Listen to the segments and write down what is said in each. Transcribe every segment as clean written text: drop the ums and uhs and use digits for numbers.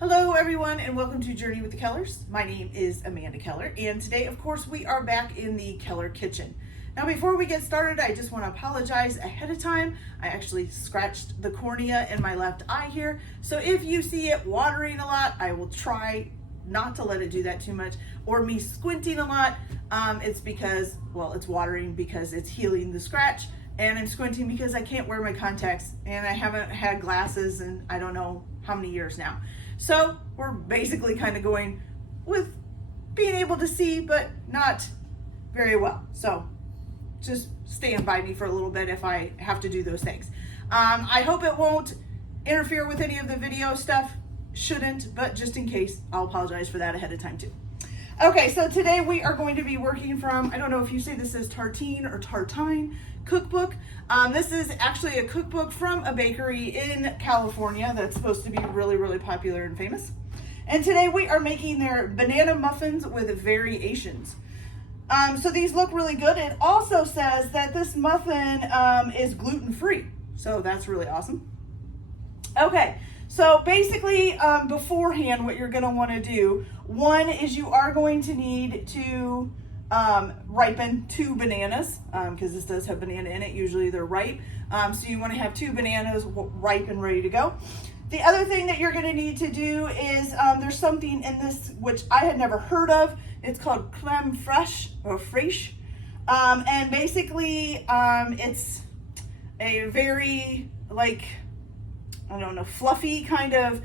Hello everyone and welcome to Journey with the Kellers. My name is Amanda Keller and today of course we are back in the Keller kitchen. Now before we get started I just want to apologize ahead of time. I actually scratched the cornea in my left eye here, so if you see it watering a lot I will try not to let it do that too much, or me squinting a lot. It's because, well, it's watering because it's healing the scratch, and I'm squinting because I can't wear my contacts and I haven't had glasses in I don't know how many years now. So we're basically kind of going with being able to see, but not very well. So just stand by me for a little bit if I have to do those things. I hope it won't interfere with any of the video stuff. Shouldn't, but just in case, I'll apologize for that ahead of time too. Okay, so today we are going to be working from, I don't know if you say this is Tartine or Tartine cookbook. This is actually a cookbook from a bakery in California that's supposed to be really, really popular and famous. And today we are making their banana muffins with variations. So these look really good. It also says that this muffin is gluten-free. So that's really awesome. Okay, so basically beforehand what you're going to want to do, one is you are going to need to ripen 2 bananas, because this does have banana in it. Usually they're ripe. So you want to have 2 bananas ripe and ready to go. The other thing that you're going to need to do is there's something in this which I had never heard of. It's called crème fraîche or fraîche. And basically it's a very like, I don't know, fluffy kind of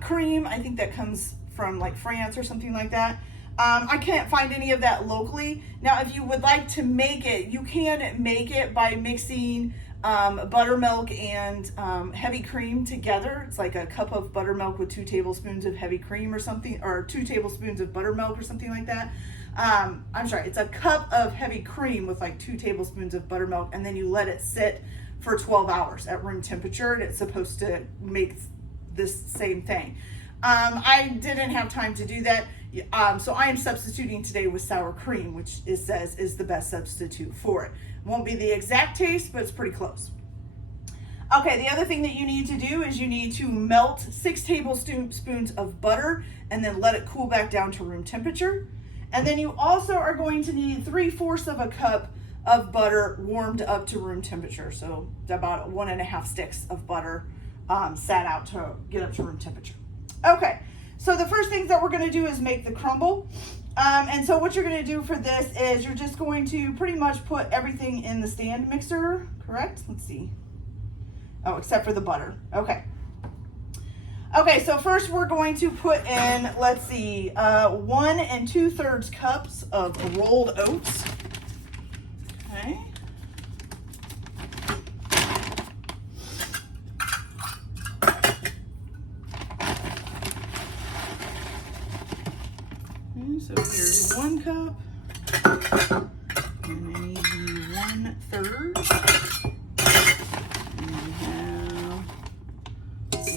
cream. I think that comes from like France or something like that. I can't find any of that locally. Now, if you would like to make it, you can make it by mixing buttermilk and heavy cream together. It's like a cup of buttermilk with 2 tablespoons of heavy cream or something, or 2 tablespoons of buttermilk or something like that. I'm sorry, it's a cup of heavy cream with like 2 tablespoons of buttermilk, and then you let it sit for 12 hours at room temperature, and it's supposed to make this same thing. I didn't have time to do that, so I am substituting today with sour cream, which it says is the best substitute for it. Won't be the exact taste, but it's pretty close. Okay, the other thing that you need to do is you need to melt 6 tablespoons of butter and then let it cool back down to room temperature. And then you also are going to need 3/4 of a cup of butter warmed up to room temperature. So about 1.5 sticks of butter sat out to get up to room temperature. Okay, so the first things that we're going to do is make the crumble. And so what you're going to do for this is you're just going to pretty much put everything in the stand mixer, correct? Let's see. Oh, except for the butter. Okay. Okay, so first we're going to put in, let's see, 1 2/3 cups of rolled oats. Okay. So here's 1 cup, and I need the 1/3, and we have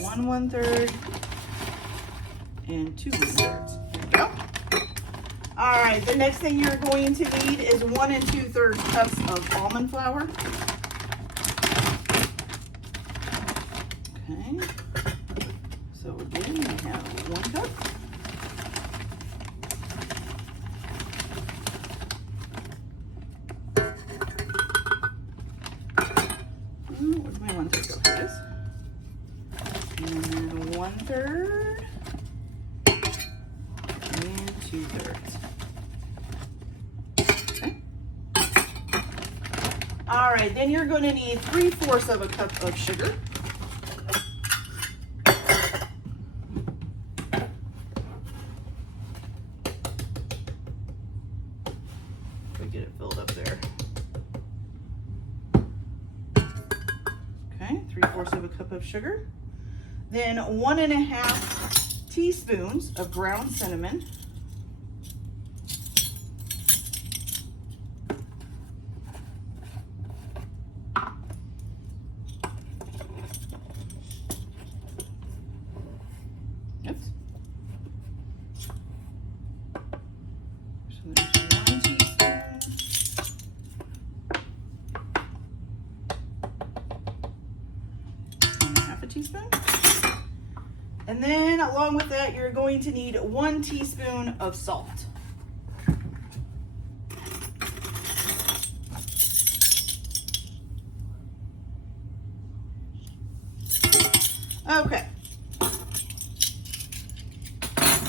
1 1/3 and 2 1/3. There we go. All right, the next thing you're going to need is 1 2/3 cups of almond flour. Okay, so again, we have 1 cup. Where's my 1/3 go? Here it is. And then 1/3 and 2/3. Okay. All right, then you're going to need 3/4 of a cup of sugar. If we get it filled up there. 3/4 of a cup of sugar, then 1.5 teaspoons of ground cinnamon, oops. So there's 1 teaspoon. And then along with that, you're going to need 1 teaspoon of salt. Okay.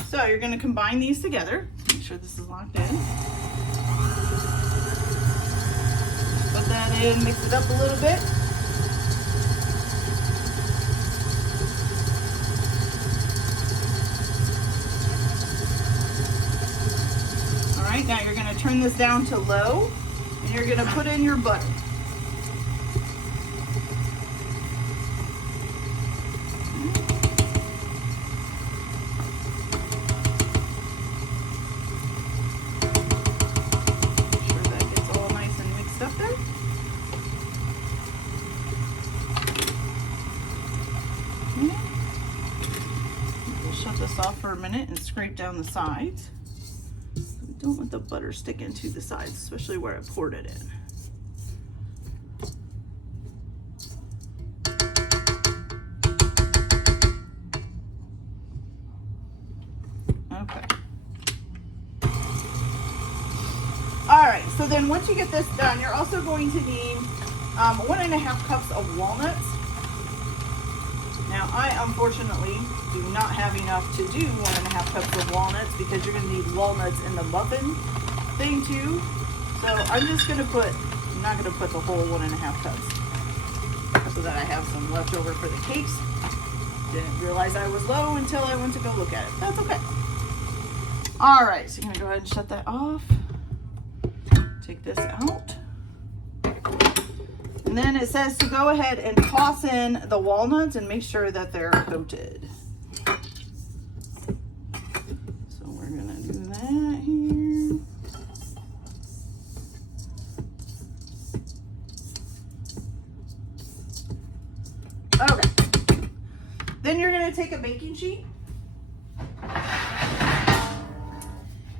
So you're going to combine these together. Make sure this is locked in. Put that in, mix it up a little bit. All right, now you're going to turn this down to low, and you're going to put in your butter. We'll shut this off for a minute and scrape down the sides. We don't want the butter sticking to the sides, especially where I poured it in. Okay. All right, so then once you get this done, you're also going to need 1.5 cups of walnuts. Now, I unfortunately do not have enough to do 1.5 cups of walnuts because you're going to need walnuts in the muffin thing too. So I'm just going to put, I'm not going to put the whole 1.5 cups so that I have some left over for the cakes. Didn't realize I was low until I went to go look at it. That's okay. All right, so I'm going to go ahead and shut that off. Take this out. And then it says to go ahead and toss in the walnuts and make sure that they're coated. So we're going to do that here. Okay. Then you're going to take a baking sheet.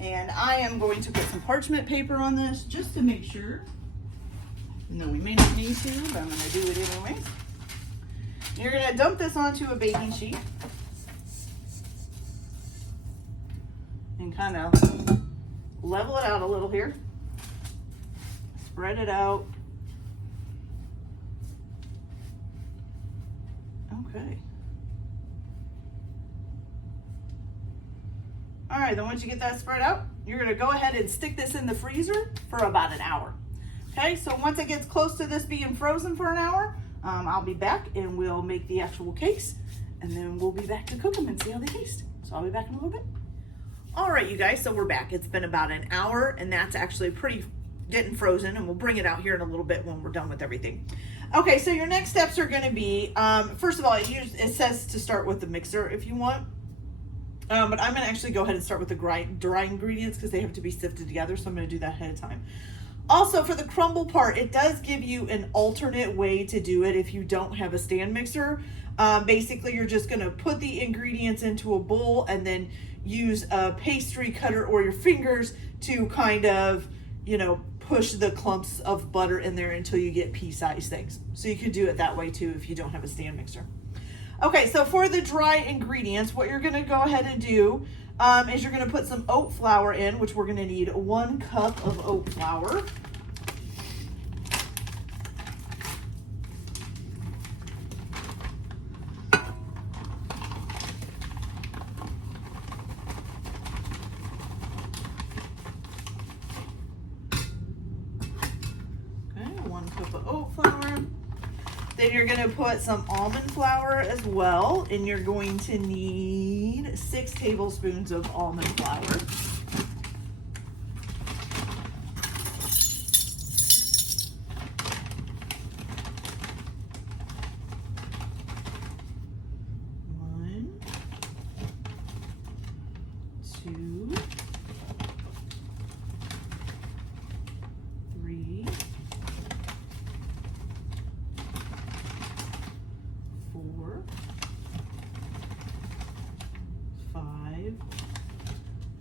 And I am going to put some parchment paper on this just to make sure. No, we may not need to, but I'm going to do it anyway. You're going to dump this onto a baking sheet and kind of level it out a little here. Spread it out. Okay. All right, then once you get that spread out, you're going to go ahead and stick this in the freezer for about an hour. Okay, so once it gets close to this being frozen for an hour, I'll be back and we'll make the actual cakes, and then we'll be back to cook them and see how they taste. So I'll be back in a little bit. All right, you guys, so we're back. It's been about an hour, and that's actually pretty getting frozen, and we'll bring it out here in a little bit when we're done with everything. Okay, so your next steps are going to be, first of all, it says to start with the mixer if you want. But I'm going to actually go ahead and start with the dry ingredients because they have to be sifted together, so I'm going to do that ahead of time. Also, for the crumble part, it does give you an alternate way to do it if you don't have a stand mixer. Basically, you're just going to put the ingredients into a bowl and then use a pastry cutter or your fingers to kind of, push the clumps of butter in there until you get pea-sized things. So you could do it that way too if you don't have a stand mixer. Okay, so for the dry ingredients, what you're going to go ahead and do is you're going to put some oat flour in, which we're going to need 1 cup of oat flour. Okay, 1 cup of oat flour. Then you're going to put some almond flour as well, and you're going to need 6 tablespoons of almond flour. One, 2, 3, 4, 5,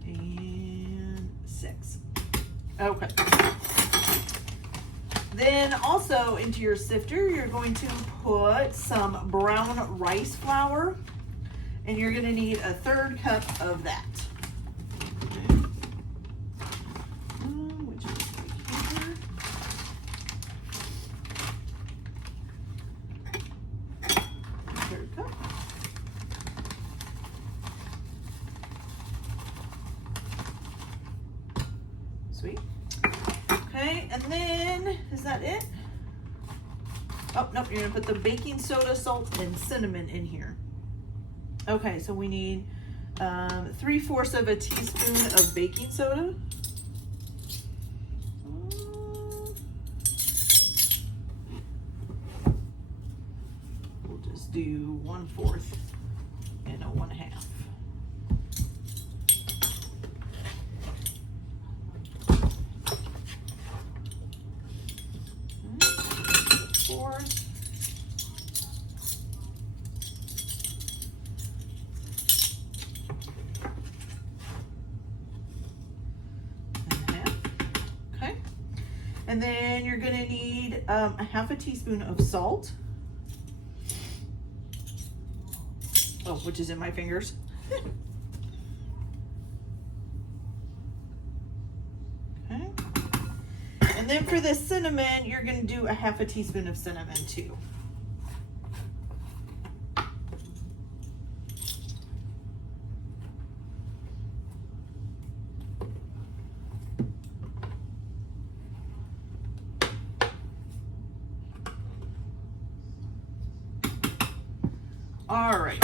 and 6. Okay. Then also into your sifter, you're going to put some brown rice flour, And you're gonna need a 1/3 cup of that. Which is right here. Third cup. Sweet. Okay, and then, is that it? Oh, nope, you're gonna put the baking soda, salt, and cinnamon in here. Okay, so we need 3/4 of a teaspoon of baking soda. We'll just do 1/4 and a 1/2. And then you're gonna need a 1/2 teaspoon of salt. Oh, which is in my fingers. Okay. And then for the cinnamon, you're gonna do a 1/2 teaspoon of cinnamon too. All right.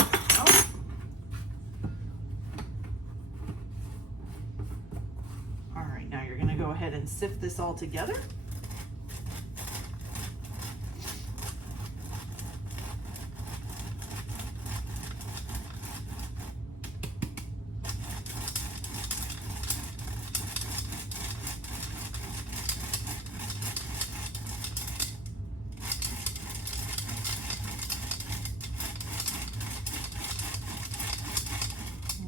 All right, now you're gonna go ahead and sift this all together.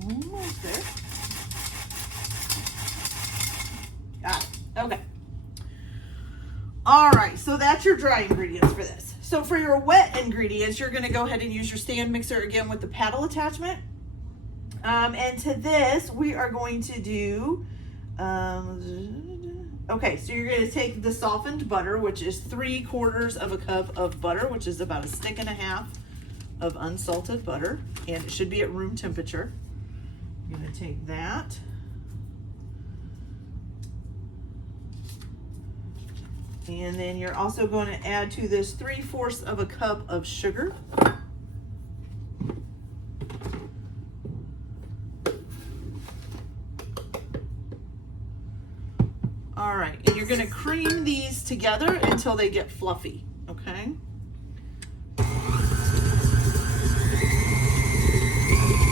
Almost there. Got it. Okay. All right, so that's your dry ingredients for this. So for your wet ingredients, you're gonna go ahead and use your stand mixer again with the paddle attachment. And to this, we are going to do, okay, so you're gonna take the softened butter, which is 3/4 of a cup of butter, which is about 1.5 sticks of unsalted butter, and it should be at room temperature. You're gonna take that. And then you're also going to add to this 3/4 of a cup of sugar. All right, and you're gonna cream these together until they get fluffy, okay? On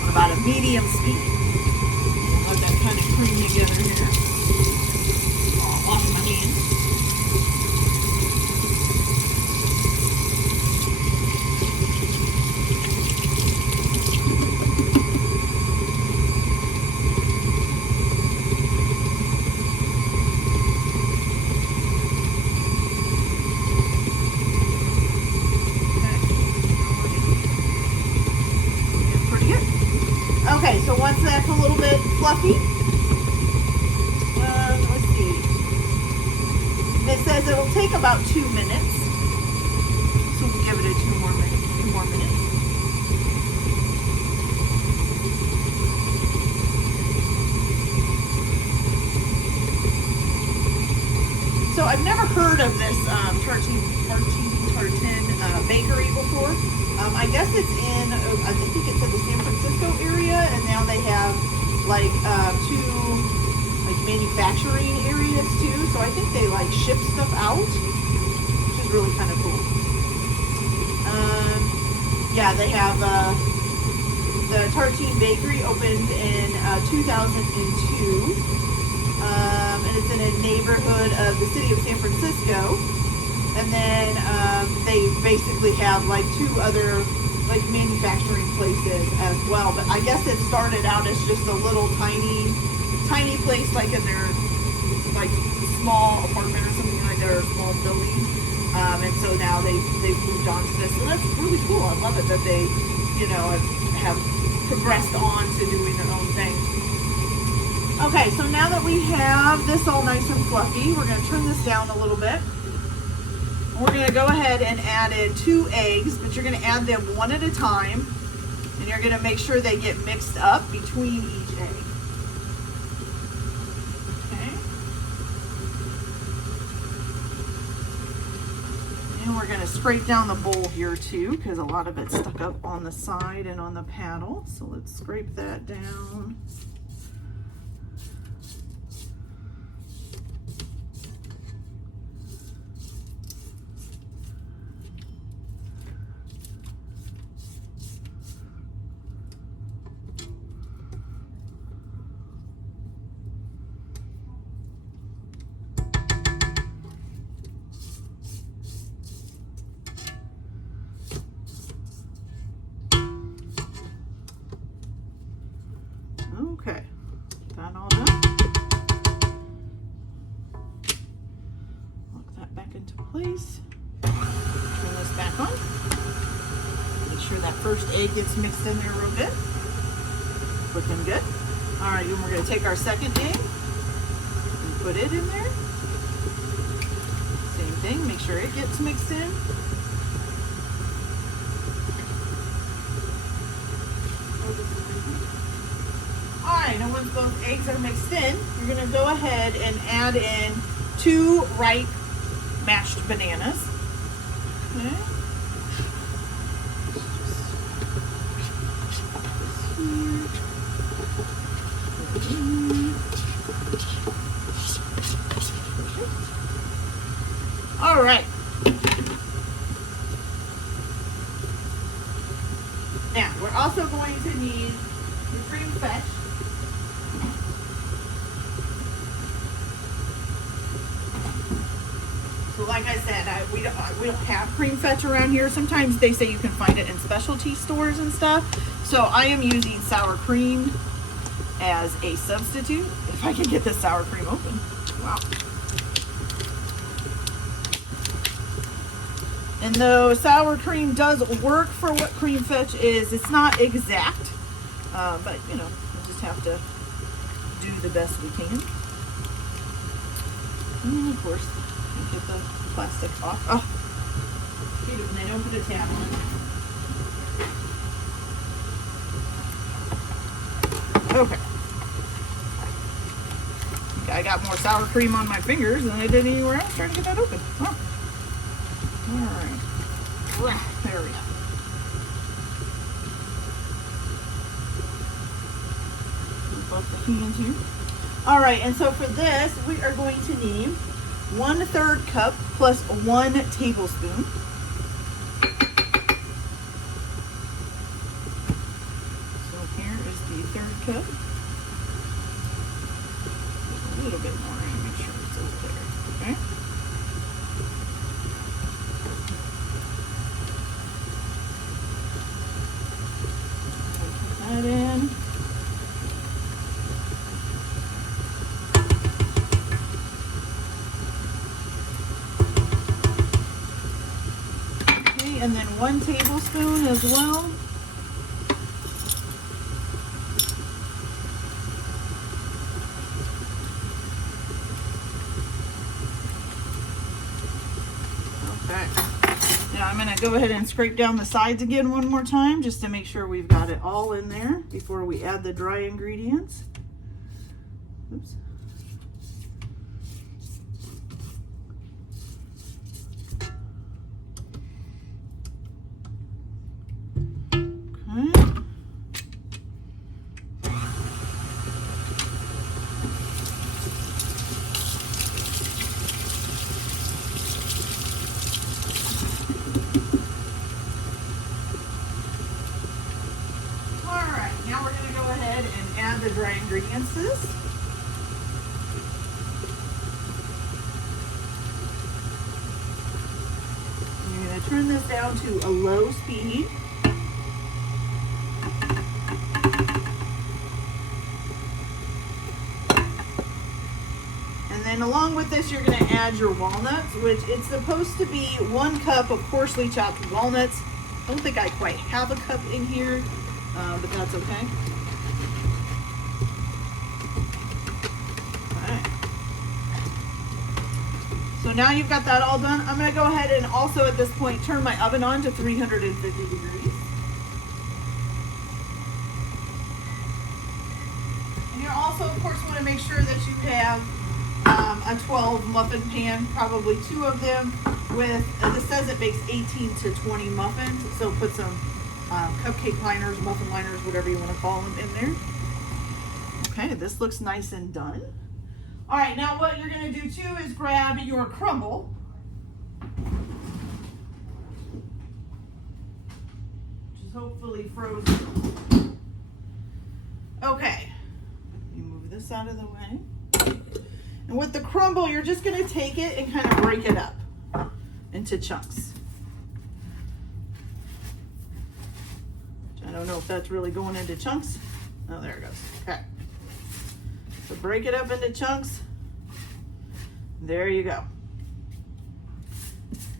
about a medium speed. Let that kind of cream together here. Oh, wash my hands. Okay, so once that's a little bit fluffy, let's see. It says it'll take about 2 minutes, so we'll give it a 2 more minutes. So I've never heard of this Tartine bakery before. I guess it's in, I think it's in the San Francisco area, and now they have like 2 like manufacturing areas too. So I think they like ship stuff out, which is really kind of cool. Yeah, they have the Tartine bakery opened in 2002, and it's in a neighborhood of the city of San Francisco. And then they basically have like 2 other like manufacturing places as well. But I guess it started out as just a little tiny place, like in their like small apartment or something like that, or a small building. And so now they've moved on to this. So that's really cool. I love it that they, you know, have progressed on to doing their own thing. Okay, so now that we have this all nice and fluffy, we're going to turn this down a little bit. We're going to go ahead and add in 2 eggs, but you're going to add them one at a time, and you're going to make sure they get mixed up between each egg. Okay. And we're going to scrape down the bowl here too, because a lot of it's stuck up on the side and on the paddle. So let's scrape that down. Okay, that all done. Lock that back into place. Turn this back on. Make sure that first egg gets mixed in there real good. Looking good. All right, and we're going to take our second egg and put it in there. Same thing, make sure it gets mixed in. Alright, now once those eggs are mixed in, you're going to go ahead and add in 2 ripe mashed bananas. Okay. Alright. Now, we're also going to need the cream fetch. So like I said, we don't have cream fetch around here. Sometimes they say you can find it in specialty stores and stuff. So I am using sour cream as a substitute. If I can get this sour cream open. Wow. And though sour cream does work for what cream fetch is, it's not exact. But you know, we just have to do the best we can. And of course, get the plastic off. Oh, hate it when they don't put a tab on. Okay. I got more sour cream on my fingers than I did anywhere else trying to get that open. Oh. Alright. There we go. Both the hands here. Alright, and so for this, we are going to need 1/3 cup plus 1 tablespoon. So here is the 1/3 cup. A little bit more, and make sure it's over there. Okay. Put that in. And then 1 tablespoon as well. Okay. Now I'm going to go ahead and scrape down the sides again one more time just to make sure we've got it all in there before we add the dry ingredients. Oops. The dry ingredients to this. You're going to turn this down to a low speed. And then along with this, you're going to add your walnuts, which it's supposed to be 1 cup of coarsely chopped walnuts. I don't think I quite have a cup in here. but that's okay. Alright. So now you've got that all done. I'm going to go ahead and also at this point turn my oven on to 350 degrees. And you also, of course, want to make sure that you have a 12 muffin pan, probably 2 of them with, this says it makes 18 to 20 muffins. So put some cupcake liners, muffin liners, whatever you want to call them in there. Okay, this looks nice and done. All right, now what you're going to do too is grab your crumble. Which is hopefully frozen. Okay, you move this out of the way. And with the crumble, you're just going to take it and kind of break it up into chunks. I don't know if that's really going into chunks. Oh, there it goes. Okay. So break it up into chunks. There you go.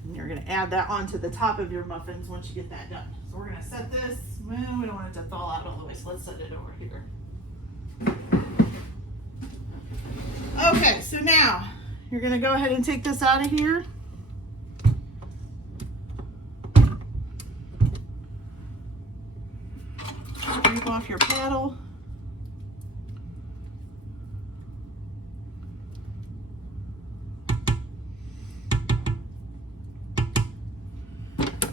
And you're going to add that onto the top of your muffins once you get that done. So we're going to set this. Well, we don't want it to thaw out all the way, so let's set it over here. Okay, so now you're going to go ahead and take this out of here. Scrape off your paddle.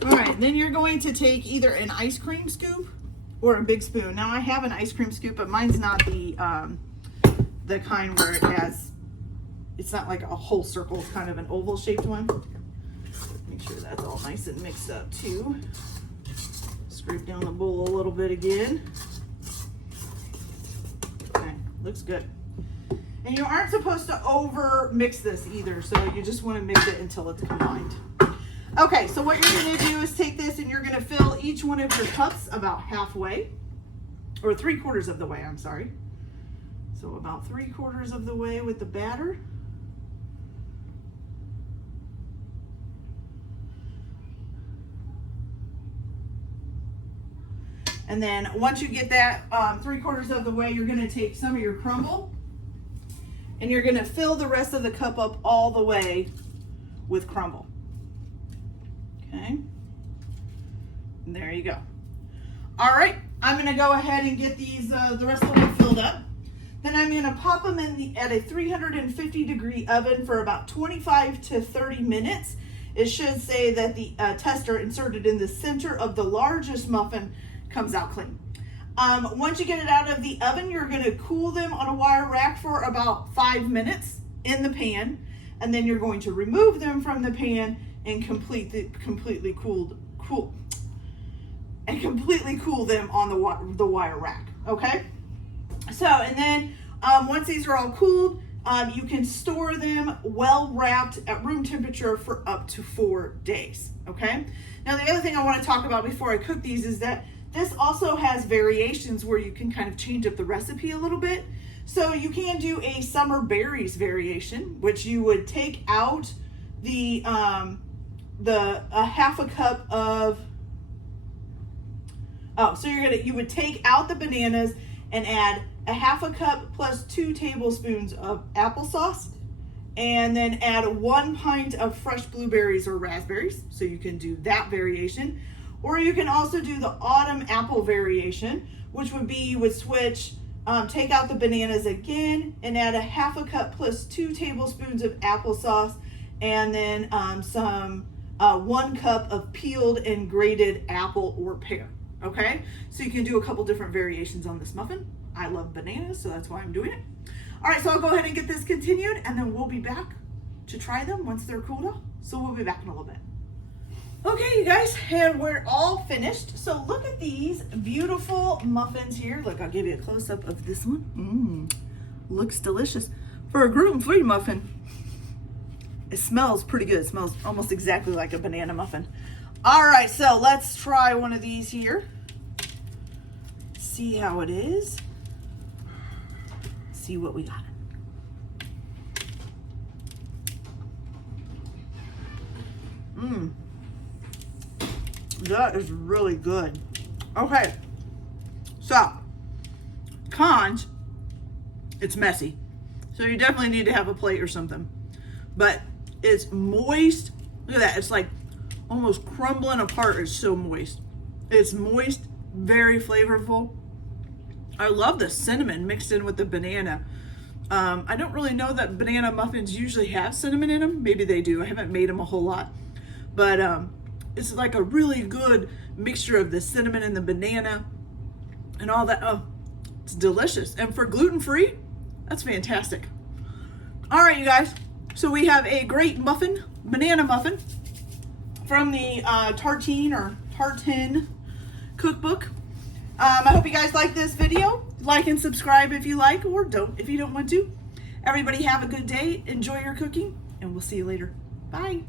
All right, then you're going to take either an ice cream scoop or a big spoon. Now I have an ice cream scoop, but mine's not the kind where it has, it's not like a whole circle, it's kind of an oval shaped one. Make sure that's all nice and mixed up too. Scrape down the bowl a little bit again. Okay, looks good. And you aren't supposed to over mix this either, so you just want to mix it until it's combined. Okay, so what you're going to do is take this and you're going to fill each one of your cups about halfway, or 3/4 of the way, I'm sorry. So about 3/4 of the way with the batter. And then once you get that 3/4 of the way, you're going to take some of your crumble and you're going to fill the rest of the cup up all the way with crumble. Okay. And there you go. All right, I'm going to go ahead and get these the rest of the way filled up. Then I'm going to pop them in at a 350 degree oven for about 25 to 30 minutes. It should say that the tester inserted in the center of the largest muffin comes out clean. Once you get it out of the oven, you're going to cool them on a wire rack for about 5 minutes in the pan, and then you're going to remove them from the pan and completely cool them on the wire rack. Okay. So, and then once these are all cooled, you can store them well wrapped at room temperature for up to 4 days. Okay. Now, the other thing I want to talk about before I cook these is that this also has variations where you can kind of change up the recipe a little bit. So you can do a summer berries variation, which you would take out the half a cup of, you would take out the bananas and add a half a cup plus 2 tablespoons of applesauce, and then add 1 pint of fresh blueberries or raspberries. So you can do that variation. Or you can also do the autumn apple variation, which would be you would switch, take out the bananas again and add a half a cup plus 2 tablespoons of applesauce, and then 1 cup of peeled and grated apple or pear. Okay, so you can do a couple different variations on this muffin. I love bananas, so that's why I'm doing it. All right, so I'll go ahead and get this continued, and then we'll be back to try them once they're cooled off. So we'll be back in a little bit. Okay, you guys, and we're all finished. So look at these beautiful muffins here. Look, I'll give you a close-up of this one. Looks delicious. For a gluten-free muffin, it smells pretty good. It smells almost exactly like a banana muffin. All right, so let's try one of these here. See how it is. See what we got. That is really good. Okay, So, cons, it's messy. So you definitely need to have a plate or something. But it's moist. Look at that. It's like almost crumbling apart. It's so moist. It's moist, very flavorful. I love the cinnamon mixed in with the banana. I don't really know that banana muffins usually have cinnamon in them. Maybe they do. I haven't made them a whole lot. But it's like a really good mixture of the cinnamon and the banana and all that. Oh, it's delicious. And for gluten-free, that's fantastic. All right, you guys. So we have a great muffin, banana muffin from the Tartine cookbook. I hope you guys like this video. Like and subscribe if you like, or don't if you don't want to. Everybody have a good day. Enjoy your cooking, and we'll see you later. Bye.